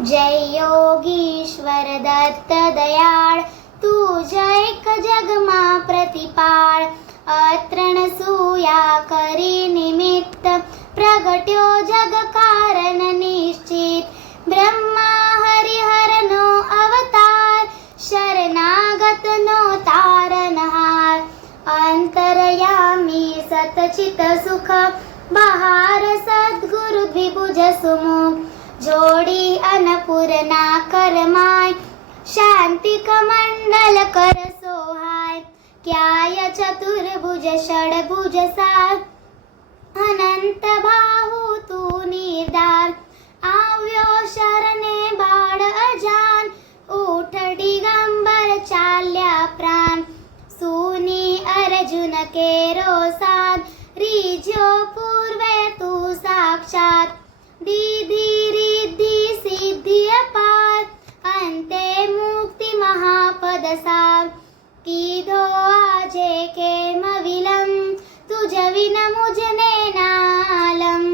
जय योगीश्वर दत्त दयाळ, तुझ्या एक जगमा प्रतिपाळ. अत्रण सूया करी निमित्त, प्रगट्यो जग कारण निश्चित. ब्रह्मा हरिहर नो अवतार, शरणागत नो तारणहार. अंतरयामी सतचित सुख, बहार सद्गुरु द्विभुज सुमुख. जोडी अन्नपूर्णा करमाय, शांती कमंडल कर सोहाय. क्याय चतुर्भुज षडभुज सार, अनंत बाहू तू निर्धार. आव्यो शरणे बाळ अजान, उठ दिगंबर चाल्या प्राण. सुनी अर्जुन केरो साथ, रिज्यो पूर्वे तू साक्षात. दीदी रिद्धी सिद्धी अपार, अंते मुक्ति महापद सार. कीधो आजे केम विलम, तुझ विन मुझने नालम.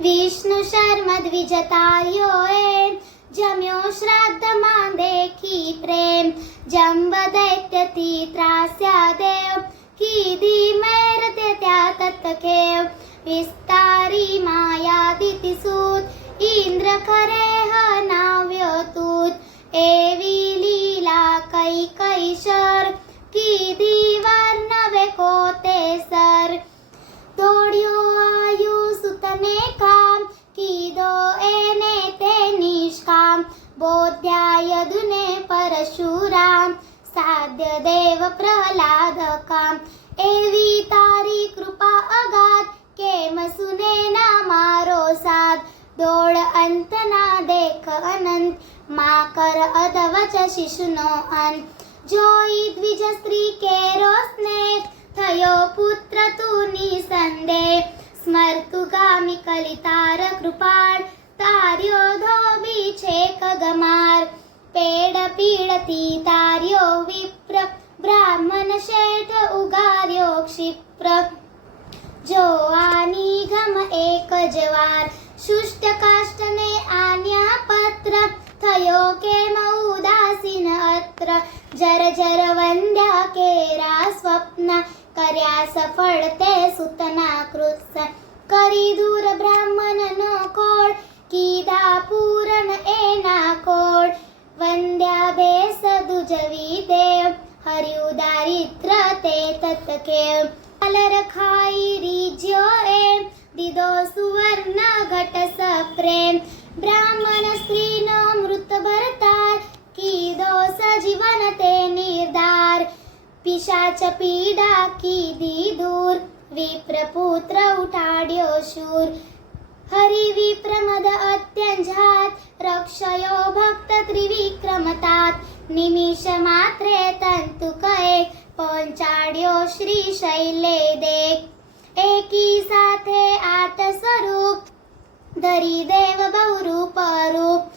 विष्णु शर्म द्विजतायो एम, जम्यो श्राद्ध मान देखी प्रेम. जंब दैत्य ती त्रास्या देव, कीधी मैरते त्या तत्केव. विस्तारी माया दिती सूत, इंद्र करे ह नाव्य तूत. एवी लीला कैकैशर, कीधी वर्णवे कोते सर. तोड्यो आयु सुतने काम, कीदो एने ते निष्काम. बोध्याय दुने परशुराम, साध्य देव प्रह्लाद काम. एवी तारी कृपा अगाध, केम सुने ना मारो साथ. दोळ अंत ना देख अनंत, मा कर अधवच शिशुनो अंत. जोई द्विज स्त्री केरो स्नेह, थयो पुत्र तू निसंदेह. स्मर्तु गामी कलितार कृपाळ, तार्यो धोबी छेक गमार. पेड पीडती तार्यो विप्र, ब्राह्मण शेठ उगार्यो क्षिप्र. जो आनी घम एक जवार, शुष्ट काष्टने आन्या पत्र. थयो केम उदासीन अत्र, जर जर वंद्या केरा स्वप्न. कर्या सफळ ते सुतना कृत्स, करी दूर ब्राह्मण नो कोड. कीदा पूरण एना कोड, वंद्या बेस दुजवी देव. हरि उदारित्र ते तत्केव. अलर खाई रिज्यो एम, दिदो सुवर्ण घट सप्रेम. ब्राह्मण स्त्री नो मृत भरतार, कीदो सजीवन ते निर्धार. पिशाच पीडा कीधी दूर, विप्रपुत्र उठाड्यो शूर. हरि विप्रमद अत्यंजात, रक्षयो भक्त त्रिविक्रमतात. निमिष मात्रे तंतु कये, पहुंचाड्यो श्री शैले देख. एकी साथे आठ स्वरूप, धरी देव बहुरूप रूप.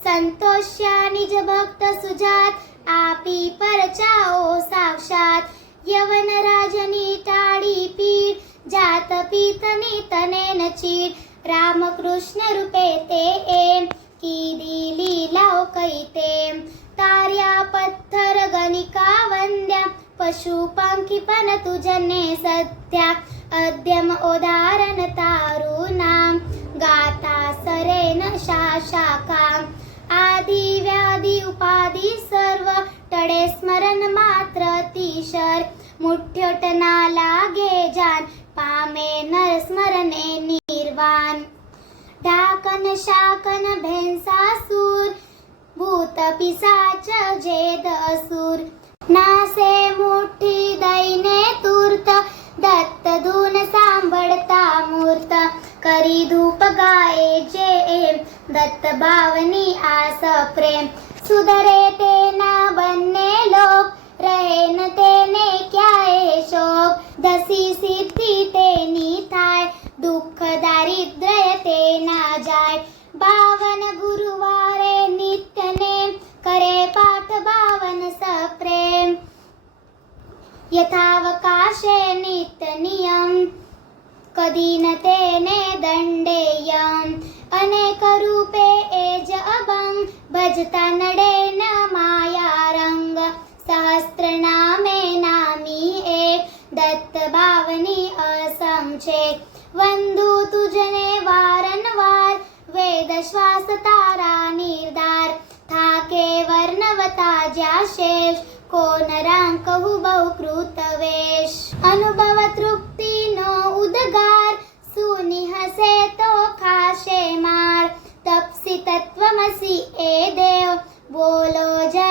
संतोष्या निज भक्त सुजात, आपी परचाओ साक्षात. यवन राजनी टाळी पीठ, जात पीतनी तनेन चीट. रामकृष्ण रूपे ते एम, कीधी लीलाओ कैते. तार्या पत्थर गणिका वंद्या, पशु पंखी पण तुझने सत्या. अद्यम उदाहरण तारू नाम, गाता सरेन शाखाम. आदि व्याधी उपाधी सर्व, टळे स्मरण मात्र तीशर. मुठ्योटना लागे जान, पामे नर स्मरणे निर्वाण. ढाकन शाकन भेंसासूर, भूत पिसाच जेद असुर. नासे मुठी दैने तूर्त, दत्त धून सांभळता मूर्त. करी धूप गाये जे एम, दत्त भावनी आस प्रेम. सुधरे ते ना बनने लोक, रहेन तेने क्याये शोक. दसी सिद्धी तेनी थाय, दुःख दारिद्र्य ते ना जाय. 52 गुरुवारे नित्य नेम, करे पाठ 52 सप्रेम. यथावकाशे नित्य नियम, कधी न तेने दंडेयम. अनेक रूपे एज अभंग, भजता नडे न माया रंग सहस्त्र नामे नामी एक दत्त भावनी असंचे वंदू तुझने वारंवार वेद श्वास तारा निर्धार थाके वर्णवता ज्या शेष कोण रांकहु बहुकृत वेश अनुभव तृप्ती नो उदगार सुनिहसे तो खाशे मार तपसी तत्वमसी ए देव बोलो जय